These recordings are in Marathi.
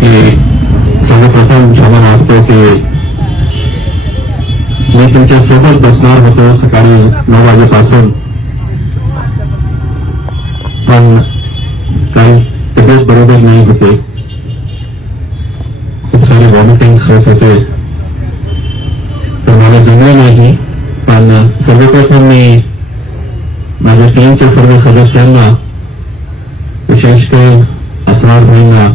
की सर्वप्रथम क्षमा मागतो की मी तुमच्या सोबत बसणार होतो सकाळी 9 वाजेपासून, पण काही तब्येत बरोबर नाही होते, खूप सारे व्हॉमिटिंग्स होत होते, तर मला जमलं नाही. पण सर्वप्रथम मी माझ्या टीमच्या सर्व सदस्यांना, विशेषतः असरार भाईंना,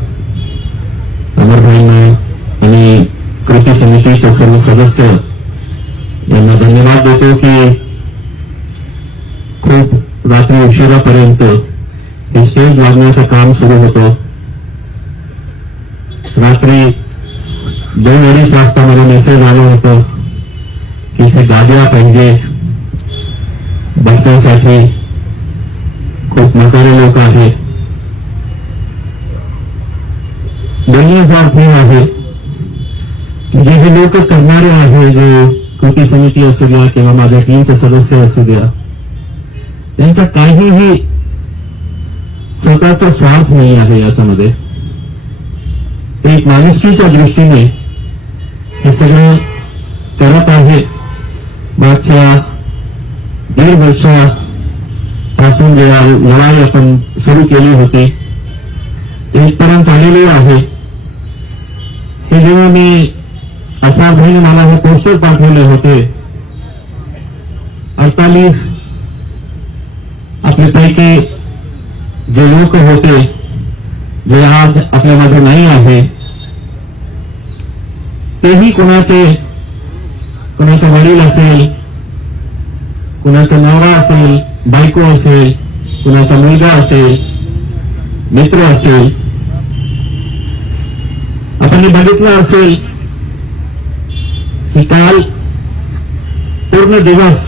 अमर भाईंना आणि कृती समितीचे सर्व सदस्य यांना धन्यवाद देतो की खूप रात्री उशिरापर्यंत हे स्टेज लागण्याचं काम सुरू होतं. रात्री 2-2:30 वाजता मला मेसेज आलं होतं की इथे गाद्या पाहिजे बसण्यासाठी, खूप म्हातारे लोक आहेत. 2000 थीम आहे की जे हे लोक करणारे आहे, जे कृती समिती असू द्या किंवा माझ्या टीमचे सदस्य असू द्या, त्यांचा काहीही स्वतःचा स्वार्थ नाही आहे याच्यामध्ये. ते एक माणुसकीच्या दृष्टीने हे सगळं करत आहे. मागच्या 1.5 वर्षापासून जे लढाई आपण सुरू केली होती ते इथपर्यंत आलेली आहे. हे जेव्हा मी असरार भाईने मला हे पोस्टर पाठवले होते, 48 आपल्यापैकी जे लोक होते जे आज आपल्यामध्ये नाही आहे, तेही कोणाचे वडील असेल, कुणाचा नवरा असेल, बायको असेल, कुणाचा मुलगा असेल, मित्र असेल. आपण बघितलं असेल की काल पूर्ण दिवस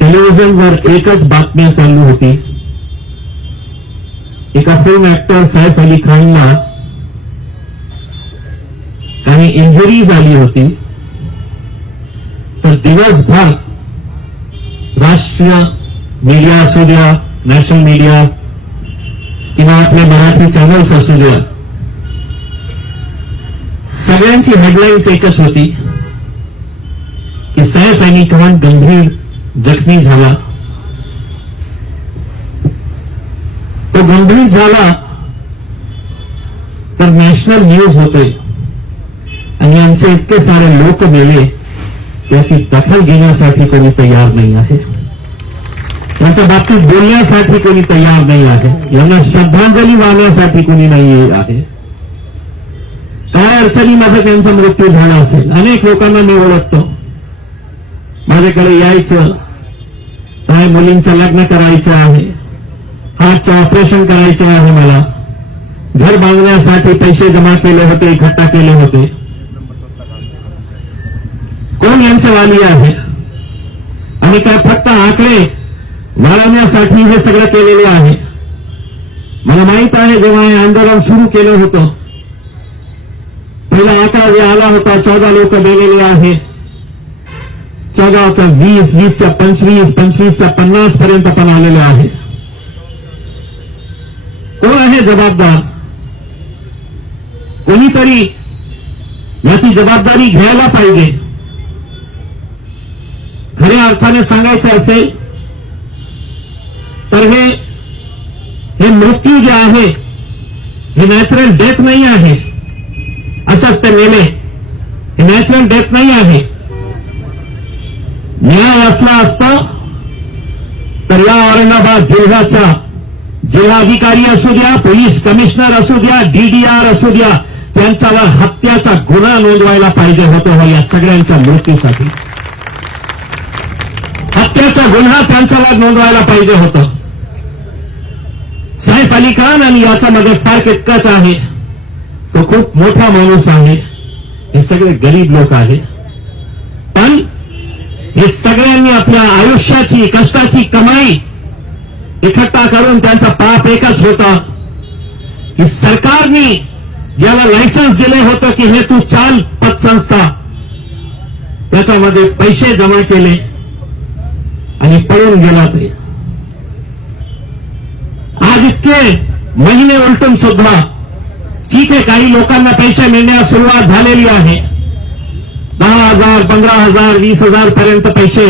टेलिव्हिजनवर एकच बातमी चालू होती. एका फिल्म ऍक्टर सैफ अली खानला काही इंजुरी झाली होती, तर दिवसभर राष्ट्रीय मीडिया असू द्या, नॅशनल मीडिया किंवा आपले मराठी चॅनल्स असू द्या, सगळ्यांची हेडलाईन्स एकच होती की सैफ अली खान गंभीर जखमी झाला. तो गंभीर झाला तर नॅशनल न्यूज होते आणि आमचे इतके सारे लोक मेले, त्याची दखल घेण्यासाठी कोणी तयार नाही आहे. त्यांच्या बाबतीत बोलण्यासाठी कोणी तयार नाही आहे. यांना श्रद्धांजली वाहण्यासाठी कोणी नाही आहे. काय अडचणीमध्ये त्यांचा मृत्यू झाला असेल. अनेक लोकांना मी ओळखतो, माझ्याकडे यायचं, काय मुलींचं लग्न करायचं आहे, हार्टचं ऑपरेशन करायचं आहे, मला घर बांधण्यासाठी पैसे जमा केले होते, इकट्ठा केले होते. कोण यांचे वाली आहे? आणि काय फक्त आकडे वाढवण्यासाठी हे सगळं केलेले आहे? मला माहित आहे, जेव्हा हे आंदोलन सुरू केलं होतं, पहिला आकडा आला होता 14 लोक गेलेले आहे. 14चा 20, 20च्या 25, 25च्या 50 पर्यंत पण आलेले आहे. कोण आहे जबाबदार? कोणीतरी याची जबाबदारी घ्यायला पाहिजे. खऱ्या अर्थाने सांगायचे असेल तर हे मृत्यू जे आहे हे नॅचरल डेथ नाही आहे. असंच ते मेले, हे नॅचरल डेथ नाही आहे. न्याय असला असता तर या औरंगाबाद जिल्ह्याच्या जिल्हाधिकारी असू द्या, पोलीस कमिशनर असू द्या, डीडीआर असू द्या, त्यांच्यावर हत्याचा गुन्हा नोंदवायला पाहिजे होता. या सगळ्यांच्या मृत्यूसाठी हत्याचा गुन्हा त्यांच्यावर नोंदवायला पाहिजे होता. सैफ अली खान आणि याच्यामध्ये फरक इतकाच आहे, तो खूप मोठा माणूस आहे, हे सगळे गरीब लोक आहे. पण हे सगळ्यांनी आपल्या आयुष्याची कष्टाची कमाई इकट्ठा करून त्यांचा पाप एकच होता की सरकारने ज्याला लायसन्स दिले होतं की हे तू चाल पतसंस्था, त्याच्यामध्ये पैसे जमा केले आणि पळून गेला. ते आज इतके महिने उलटून सुद्धा ठीक आहे, काही लोकांना पैसे मिळण्यास सुरुवात झालेली आहे. 10,000, 15,000, 20,000 पर्यंत पैसे,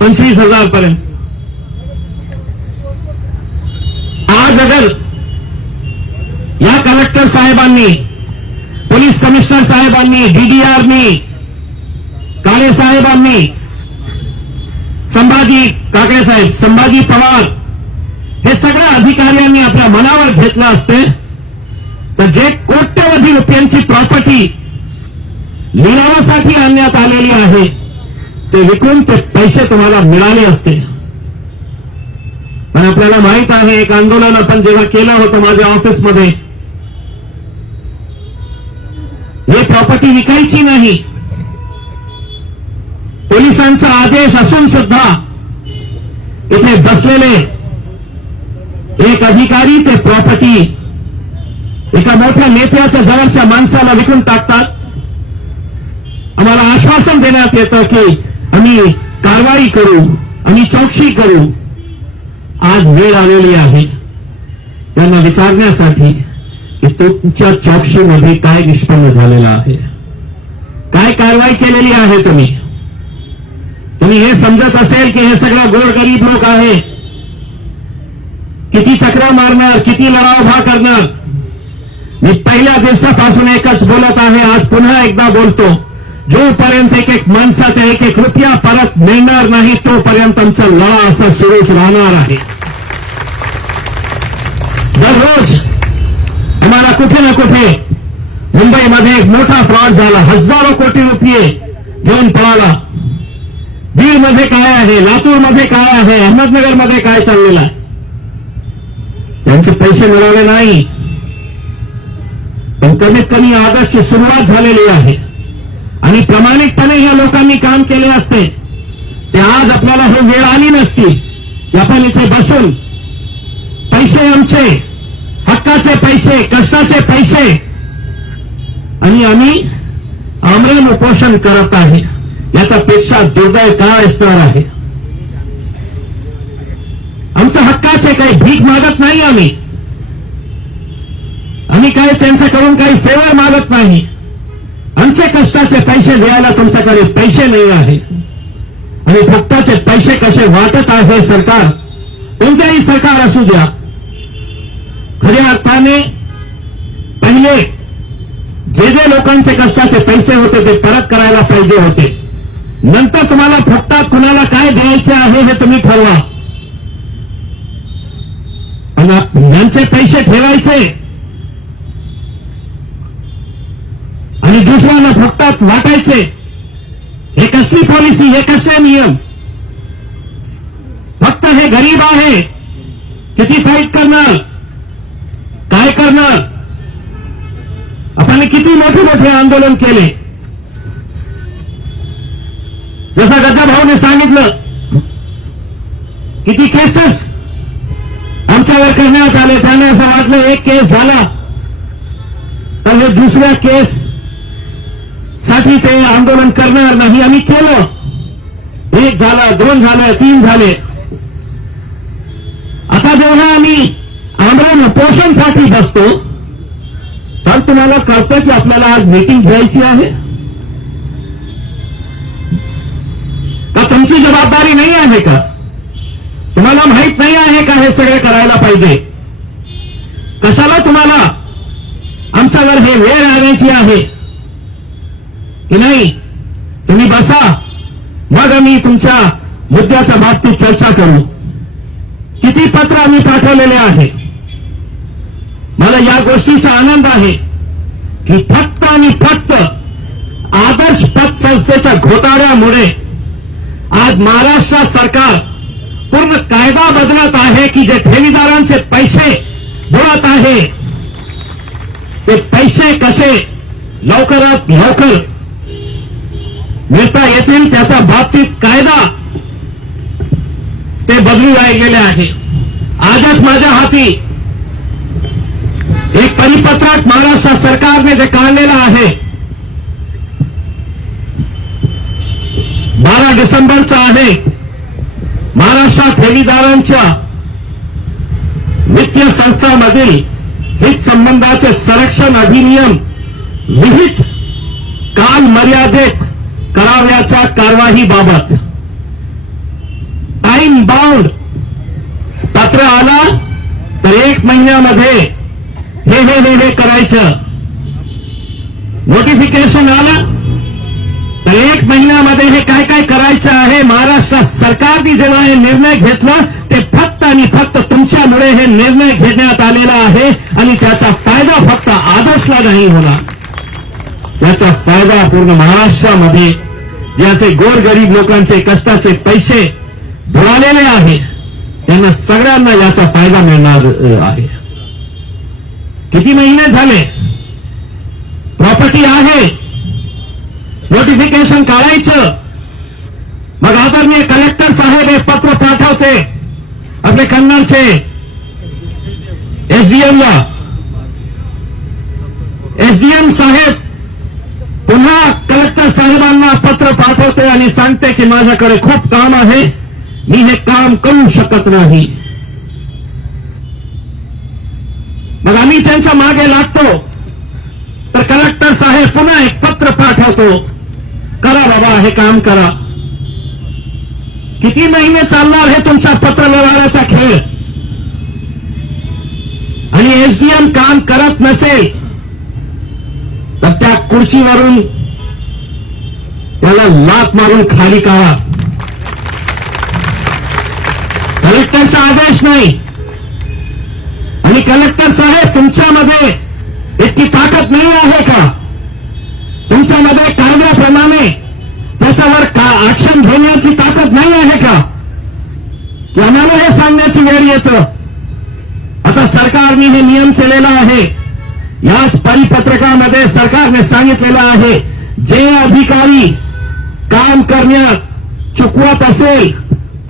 25,000 पर्यंत. आज अगर या कलेक्टर साहेबांनी, पोलीस कमिशनर साहेबांनी, डीडीआरनी, काळे साहेबांनी, संभाजी काकडे साहेब, संभाजी पवार, हे सगळ्या अधिकाऱ्यांनी आपल्या मनावर घेतलं असते तर जे कोट्यवधी रुपयांची प्रॉपर्टी लिलावासाठी आणण्यात आलेली आहे ते विकून ते पैसे तुम्हाला मिळाले असते. पण आपल्याला माहित आहे, एक आंदोलन आपण जेव्हा केलं होतं माझ्या ऑफिसमध्ये, ही प्रॉपर्टी विकायची नाही. पोलिसांचा आदेश असून सुद्धा इथे बसलेले एक अधिकारी ते प्रॉपर्टी एका मोठ्या नेत्याच्या जवळच्या माणसाला विकून टाकतात. आम्हाला आश्वासन देण्यात येतं की आम्ही कारवाई करू, आम्ही चौकशी करू. आज वेळ आलेली आहे त्यांना विचारण्यासाठी की तुमच्या चौकशीमध्ये काय निष्पन्न झालेलं आहे, काय कारवाई केलेली आहे. तुम्ही हे समजत असेल की हे सगळं गोरगरीब लोक आहे, किती चक्रा मारणार, किती लढाव करणार. मी पहिल्या दिवसापासून एकच बोलत आहे, आज पुन्हा एकदा बोलतो, जोपर्यंत एक एक माणसाचा एक एक रुपया परत मिळणार नाही तोपर्यंत आमचा लढा असा सुरूच राहणार आहे. दररोज आम्हाला कुठे ना कुठे मुंबईमध्ये एक मोठा फ्रॉड झाला, हजारो कोटी रुपये घेऊन पळाला. बीडमध्ये काय आहे, लातूरमध्ये काय आहे, अहमदनगरमध्ये काय चाललेलं आहे. त्यांचे पैसे मिळाले नाही, पण कमीत कमी ऑगस्टची सुरुवात झालेली आहे आणि प्रामाणिकपणे या लोकांनी काम केले असते ते आज आपल्याला ही वेळ आली नसती की आपण इथे बसून पैसे आमचे, हक्काचे पैसे, कष्टाचे पैसे, आणि आम्ही आमरण उपोषण करत आहे. याच्यापेक्षा दुर्दैव काय असणार आहे. आमचं हक्काचे काही भीक मागत नाही, आम्ही काय त्यांच्याकडून काही फेवर मागत नाही. आमचे कष्टाचे पैसे द्यायला तुमच्याकडे पैसे नाही आहे आणि फक्तचे पैसे कसे वाटत आहे सरकार, कोणतेही सरकार असू द्या. खऱ्या अर्थाने पहिले जे लोकांचे कष्टाचे पैसे होते ते परत करायला पाहिजे होते. नंतर तुम्हाला फुकटात कुणाला काय द्यायचे आहे हे तुम्ही ठरवा. ज्यांचे पैसे ठेवायचे आणि दुसऱ्यांना फुकटात वाटायचे, हे कसली पॉलिसी, हे कसले नियम. फक्त हे गरीब आहे, किती फाईट करणार, काय करणार. आपण किती मोठे मोठे आंदोलन केले. जसा गजाभाऊने सांगितलं, किती केसेस आमच्यावर करण्यात आले. त्याने असं वाटलं एक केस झाला तर हे दुसऱ्या केस साठी ते आंदोलन करणार नाही. आम्ही केलं, एक झालं, दोन झालं, तीन झाले. आता जेव्हा आम्ही आंदोलन उपोषणसाठी बसतो तर तुम्हाला कळतं की आपल्याला आज मीटिंग घ्यायची आहे का. तुमची जबाबदारी नाही आहे का. तुम्हाला माहित नाही आहे का हे सगळे करायला पाहिजे. कशाला तुम्हाला आमच्यावर हे वेळ आणायची आहे की नाही. तुम्ही बसा, मग आम्ही तुमच्या मुद्द्याच्या बाबतीत चर्चा करू. किती पत्र आम्ही पाठवलेले आहे. मला या गोष्टीचा आनंद आहे की फक्त आणि फक्त आदर्श पतसंस्थेच्या घोटाळ्यामुळे आज महाराष्ट्र सरकार पूर्ण कायदा बदलत आहे की जे ठेवीदारांचे पैसे बुडत आहे ते पैसे कसे लवकरात लवकर मिळता येतील त्याच्या बाबतीत कायदा ते बदलू लागलेले आहे. आजच माझ्या हाती एक परिपत्रक महाराष्ट्र सरकारने जे काढलेलं आहे 12 डिसेंबरचं आहे. महाराष्ट्र ठेवीदारांच्या वित्तीय संस्थांमधील हित संबंधाचे संरक्षण अधिनियम विहित काल मर्यादेत करावयाच्या कारवाईबाबत टाइम बाउंड पत्र आलं तर 1 महिन्यामध्ये हे करायचं. नोटिफिकेशन आलं तर 1 महिन्यामध्ये हे काय काय करायचं आहे. महाराष्ट्र सरकारने जेव्हा हे निर्णय घेतला ते फक्त आणि फक्त तुमच्यामुळे हे निर्णय घेण्यात आलेला आहे आणि त्याचा फायदा फक्त आदर्शला नाही होणार. याचा फायदा पूर्ण महाराष्ट्रामध्ये जे असे गोरगरीब लोकांचे कष्टाचे पैसे बुडालेले आहे त्यांना सगळ्यांना याचा फायदा मिळणार आहे. किती महिने झाले प्रॉपर्टी आहे, नोटिफिकेशन काढायचं. मग आदरणीय कलेक्टर साहेब एक पत्र पाठवते आपले कन्नडचे एसडीएमला. एसडीएम साहेब पुन्हा कलेक्टर साहेबांना पत्र पाठवते आणि सांगते की माझ्याकडे खूप काम आहे, मी हे काम करू शकत नाही. मग आम्ही त्यांच्या मागे लागतो तर कलेक्टर साहेब पुन्हा एक पत्र पाठवतो, करा बाबा हे काम करा. किती महिने चालणार हे तुमचा पत्र व्यवहाराचा खेळ. आणि एसडीएम काम करत नसेल तर त्या खुर्चीवरून त्याला लाथ मारून खाली काढा. कलेक्टरचा आदेश नाही. आणि कलेक्टर साहेब तुमच्यामध्ये इतकी ताकद नाही आहे का? तुमच्यामध्ये कायद्याप्रमाणे त्याच्यावर ऍक्शन घेण्याची ताकद नाही आहे का? की आम्हाला हे सांगण्याची वेळ येतं. आता सरकारने हे नियम केलेला आहे. याच परिपत्रकामध्ये सरकारने सांगितलेलं आहे जे अधिकारी काम करण्यात चुकवत असेल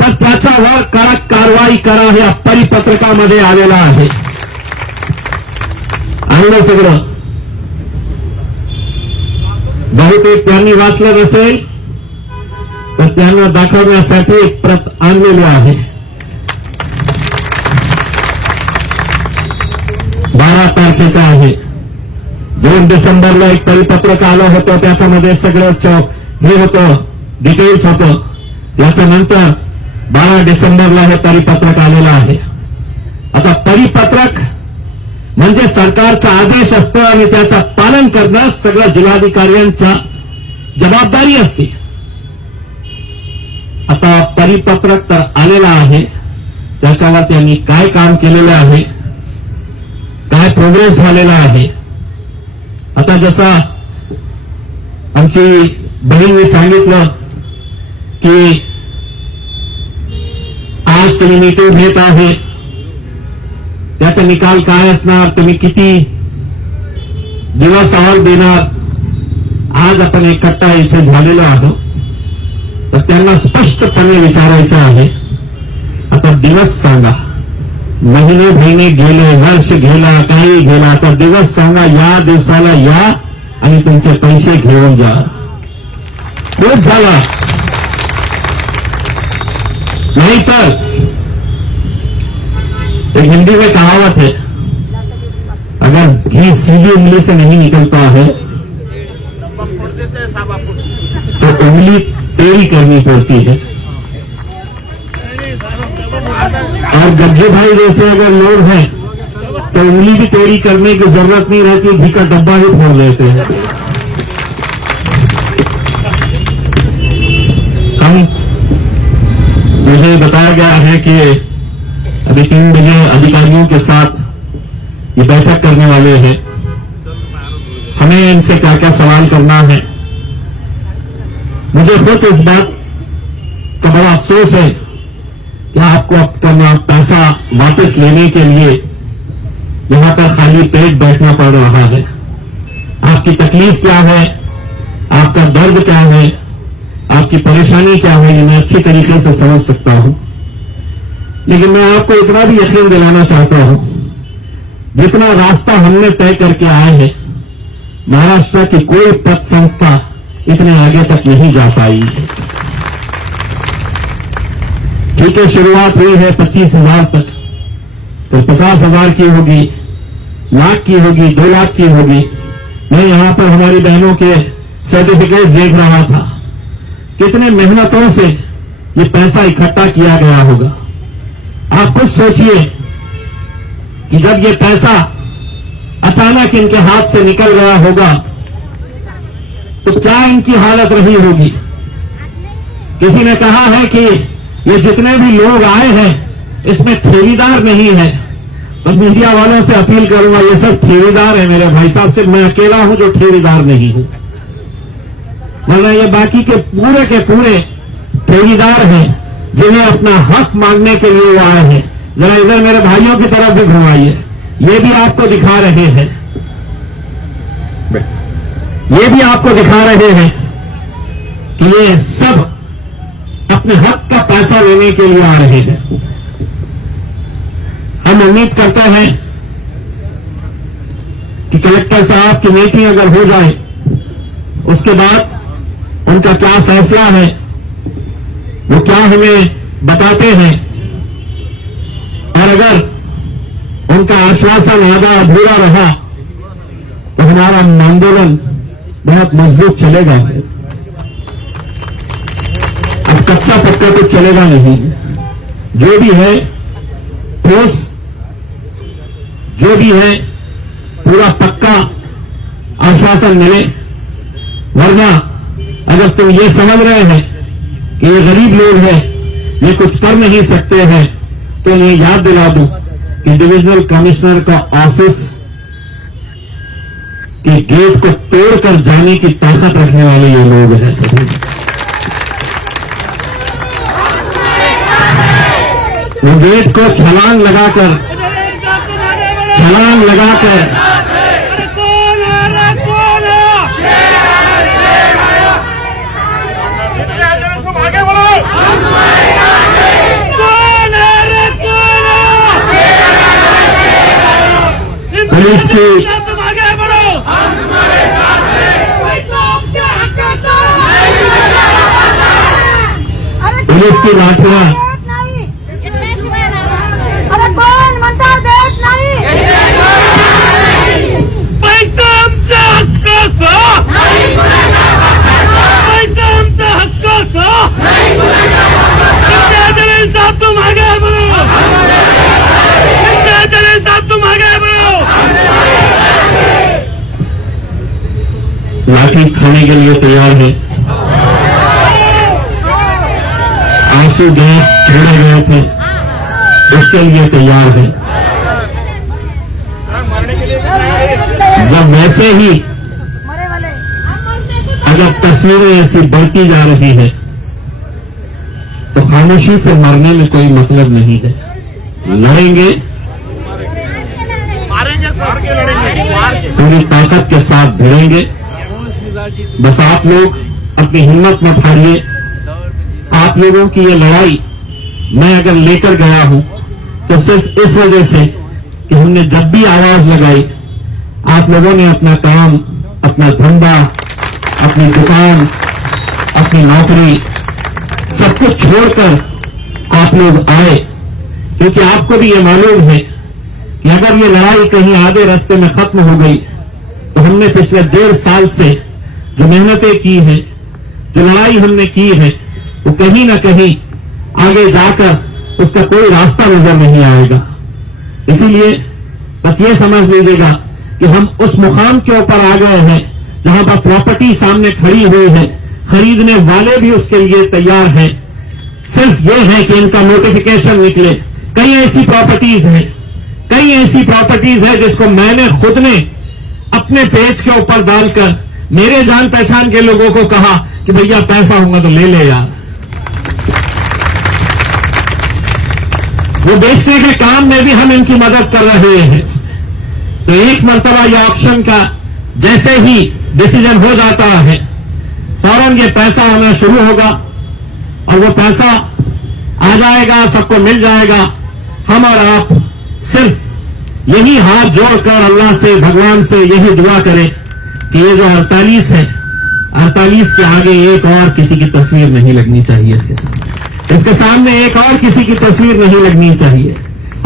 तर त्याच्यावर कडक कारवाई करा हे परिपत्रकामध्ये आलेलं आहे. आणि सगळं बहुतेक त्यांनी वाचलं नसेल तर त्यांना दाखवण्यासाठी एक प्रत आणलेली आहे. 12 तारखेचा आहे. 2 डिसेंबरला एक परिपत्रक आलं होतं, त्याच्यामध्ये सगळं हे होतं, डिटेल्स होतं. त्याच्यानंतर 12 डिसेंबरला हे परिपत्रक आलेलं आहे. आता परिपत्रक म्हणजे सरकारचा आदेश असतो आणि त्याचं पालन करणं सगळं जिल्हाधिकाऱ्यांच्या जबाबदारी असते. आता परिपत्रक तर आलेलं आहे, त्याच्यावर त्यांनी काय काम केलेलं आहे, काय प्रोग्रेस झालेला आहे. आता जसा आमची बहीणनी सांगितलं की आज तुम्ही मीटिंग घेत आहे, त्याचा निकाल काय असणार, तुम्ही किती दिवस अहवाल देणार. आज आपण एकट्टा इथे झालेलो आहोत तर त्यांना स्पष्टपणे विचारायचं आहे. आता दिवस सांगा. महिने गेले, वर्ष गेला, काही गेला, आता दिवस सांगा. या दिवसाला या आणि तुमचे पैसे घेऊन जा. खूप झाला. नहीं तर एक हिंदी में कहावत है, अगर घी सीधी उंगली से नहीं निकलता है तो उंगली टेढ़ी करनी पड़ती है. और गज्जू भाई जैसे अगर लोग हैं तो उंगली भी टेढ़ी करने की जरूरत नहीं रहती, घी का डब्बा ही फोड़ लेते हैं. मुझे बताया गया है कि अभी 3 बजे अधिकारियों के साथ ये बैठक करने वाले हैं. हमें इनसे क्या क्या सवाल करना है. मुझे खुद इस बात का बड़ा अफसोस है कि आपको अपना पैसा वापस लेने के लिए यहां पर खाली पेट बैठना पड़ रहा है. आपकी तकलीफ क्या है, आपका दर्द क्या है, आपकी परेशानी क्या है, ये मैं अच्छी तरीके से समझ सकता हूं. लेकिन मैं आपको इतना भी यकीन दिलाना चाहता हूं, जितना रास्ता हमने तय करके आए हैं, महाराष्ट्र की कोई पथ संस्था इतने आगे तक नहीं जा पाई. ठीक है, शुरुआत हुई है 25,000 तक, तो 50,000 की होगी, लाख की होगी, 2 लाख की होगी। मैं यहां पर हमारी बहनों के सर्टिफिकेट देख रहा था, कितने मेहनतों से ये पैसा इकट्ठा किया गया होगा। आप खुद सोचिए कि जब ये पैसा अचानक इनके हाथ से निकल गया होगा तो क्या इनकी हालत रही होगी। किसी ने कहा है कि ये जितने भी लोग आए हैं इसमें ठेकेदार नहीं है, तो मीडिया वालों से अपील करूंगा, ये सब ठेकेदार है मेरे भाई साहब। सिर्फ मैं अकेला हूं जो ठेकेदार नहीं हूं, वरना ये बाकी के पूरे ठेकेदार हैं जिन्हें अपना हक मांगने के लिए वो आए हैं। जरा इधर मेरे भाइयों की तरफ भी घुमाइए, ये भी आपको दिखा रहे हैं, ये भी आपको दिखा रहे हैं कि ये सब अपने हक का पैसा लेने के लिए आ रहे हैं। हम उम्मीद करते हैं कि कलेक्टर साहब की मीटिंग अगर हो जाए उसके बाद उनका क्या फैसला है वो क्या हमें बताते हैं, और अगर उनका आश्वासन आधा अधूरा रहा तो हमारा आंदोलन बहुत मजबूत चलेगा। अब कच्चा पक्का तो चलेगा नहीं, जो भी है ठोस, जो भी है पूरा पक्का आश्वासन मिले। वरना अगर तुम ये समझ रहे हैं कि ये गरीब लोग हैं, ये कुछ कर नहीं सकते हैं, तो ये याद दिला दूं कि डिविजनल कमिश्नर का ऑफिस के गेट को तोड़कर जाने की ताकत रखने वाले ये लोग हैं सभी। वो गेट को छलांग लगाकर पुलिस की लाठियां, अरे कौन म्हणता देत नाही, पैसा आमच्या हक्काचा, पैसा आमच्या हक्काचा, इंद्रजलील साहब तुम आगे बढ़ो, इंद्रजलील साहब तुम आगे बढ़ो। लाठी खाने के लिए तैयार है। आंसू गैस छोड़े गए थे, उसके लिए तैयार है। जब वैसे ही अगर तस्वीरें ऐसी बढ़ती जा रही है तो खामोशी से मरने में कोई मतलब नहीं है। लड़ेंगे, पूरी ताकत के साथ भिड़ेंगे। बस आप लोग अपनी हिम्मत मत हारिए। आप लोगों की ये लड़ाई मैं अगर लेकर गया हूं तो सिर्फ इस वजह से कि हमने जब भी आवाज लगाई आप लोगों ने अपना काम, अपना धंधा, अपनी दुकान, अपनी नौकरी सब कुछ छोड़कर आप लोग आए, क्योंकि आपको भी ये मालूम है कि अगर ये लड़ाई कहीं आधे रास्ते में खत्म हो गई तो हमने पिछले 1.5 साल से जो मेहनतें की हैं, जो लड़ाई हमने की है, वो कहीं ना कहीं आगे जाकर उसका कोई रास्ता नजर नहीं आएगा। इसीलिए बस ये समझ लीजिएगा कि हम उस मुकाम के ऊपर आ गए हैं जहां पर प्रॉपर्टी सामने खड़ी हुई है, खरीदने वाले भी उसके लिए तैयार हैं। सिर्फ ये है कि इनका नोटिफिकेशन निकले। कई ऐसी प्रॉपर्टीज है जिसको मैंने खुद ने अपने पेज के ऊपर डालकर मेरे जान पहचान के लोगों को कहा कि भैया पैसा होगा तो ले ले यार। वो बेचने के काम में भी हम इनकी मदद कर रहे हैं। तो एक मर्तबा ये ऑप्शन का जैसे ही डिसीजन हो जाता है फौरन ये पैसा होना शुरू होगा और वो पैसा आ जाएगा, सबको मिल जाएगा। हम और आप सिर्फ यही हाथ जोड़कर अल्लाह से, भगवान से यही दुआ करें कि ये जो 48 है, 48 के आगे एक और किसी की तस्वीर नहीं लगनी चाहिए। इसके सामने एक और किसी की तस्वीर नहीं लगनी चाहिए।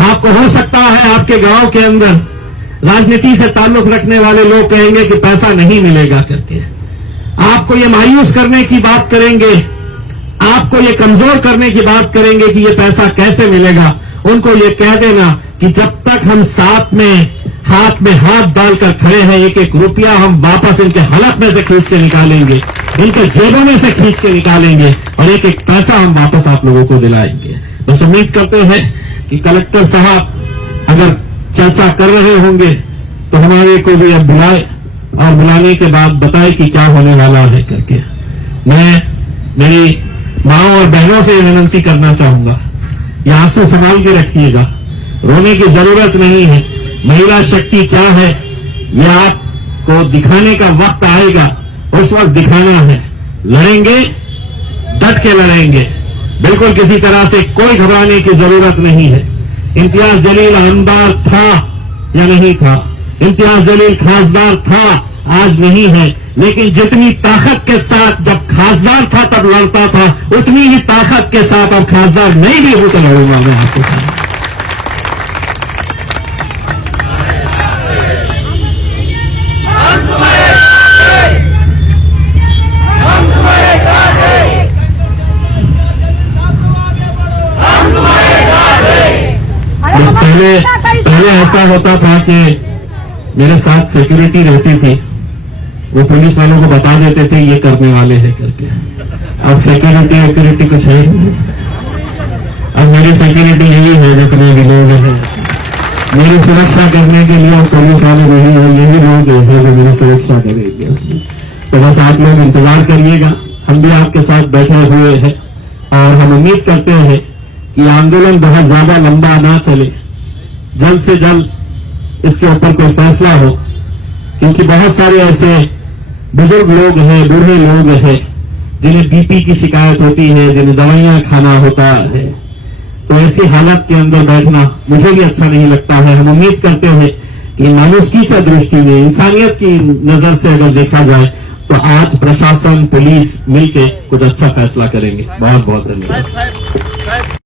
आपको हो सकता है आपके गांव के अंदर राजनीति से ताल्लुक रखने वाले लोग कहेंगे कि पैसा नहीं मिलेगा करके, आपको ये मायूस करने की बात करेंगे, आपको ये कमजोर करने की बात करेंगे कि ये पैसा कैसे मिलेगा। उनको ये कह देना कि जब तक हम साथ में हाथ में हाथ डालकर खड़े हैं, एक एक रुपया हम वापस इनके हलक में से खींच के निकालेंगे, इनके जेबों में से खींच के निकालेंगे और एक एक पैसा हम वापस आप लोगों को दिलाएंगे। बस उम्मीद करते हैं कि कलेक्टर साहब अगर चर्चा कर रहे होंगे तो हमारे को भी अब बुलाए और बुलाने के बाद बताए कि क्या होने वाला है करके। मैं मेरी माओ और बहनों से विनती करना चाहूंगा, ये आंसू संभाल के रखिएगा, रोने की जरूरत नहीं है। महिला शक्ति क्या है ये आपको दिखाने का वक्त आएगा, उस वक्त दिखाना है। लड़ेंगे, डट के लड़ेंगे, बिल्कुल किसी तरह से कोई घबराने की जरूरत नहीं है। इम्तियाज जलील आमदार था या नहीं था, इम्तियाज जलील खासदार था, आज नहीं है, लेकिन जितनी ताकत के साथ जब खासदार था तब लड़ता था, उतनी ही ताकत के साथ अब खासदार नहीं भी हो तो लड़ूंगा मैं आपके साथ। बस पहले ऐसा होता था कि मेरे साथ सिक्योरिटी रहती थी, वो पुलिस वालों को बता देते थे ये करने वाले हैं करके। अब सिक्योरिटी कुछ है नहीं, अब मेरी सिक्योरिटी यही है जितने भी लोग हैं, मेरी सुरक्षा करने के लिए पुलिस वाले नहीं है, यही लोग हैं जो मेरी सुरक्षा करेंगे। तो बस आप लोग इंतजार करिएगा, हम भी आपके साथ बैठे हुए हैं और हम उम्मीद करते हैं कि आंदोलन बहुत ज्यादा लंबा ना चले, जल्द से जल्द इसके ऊपर कोई फैसला हो, क्योंकि बहुत सारे ऐसे बुजुर्ग लोग हैं, बूढ़े लोग हैं जिन्हें बीपी की शिकायत होती है, जिन्हें दवाइयां खाना होता है। तो ऐसी हालत के अंदर बैठना मुझे भी अच्छा नहीं लगता है। हम उम्मीद करते हैं कि मानुषी की दृष्टि में, इंसानियत की नजर से अगर देखा जाए तो आज प्रशासन पुलिस मिलकर कुछ अच्छा फैसला करेंगे। बहुत बहुत धन्यवाद।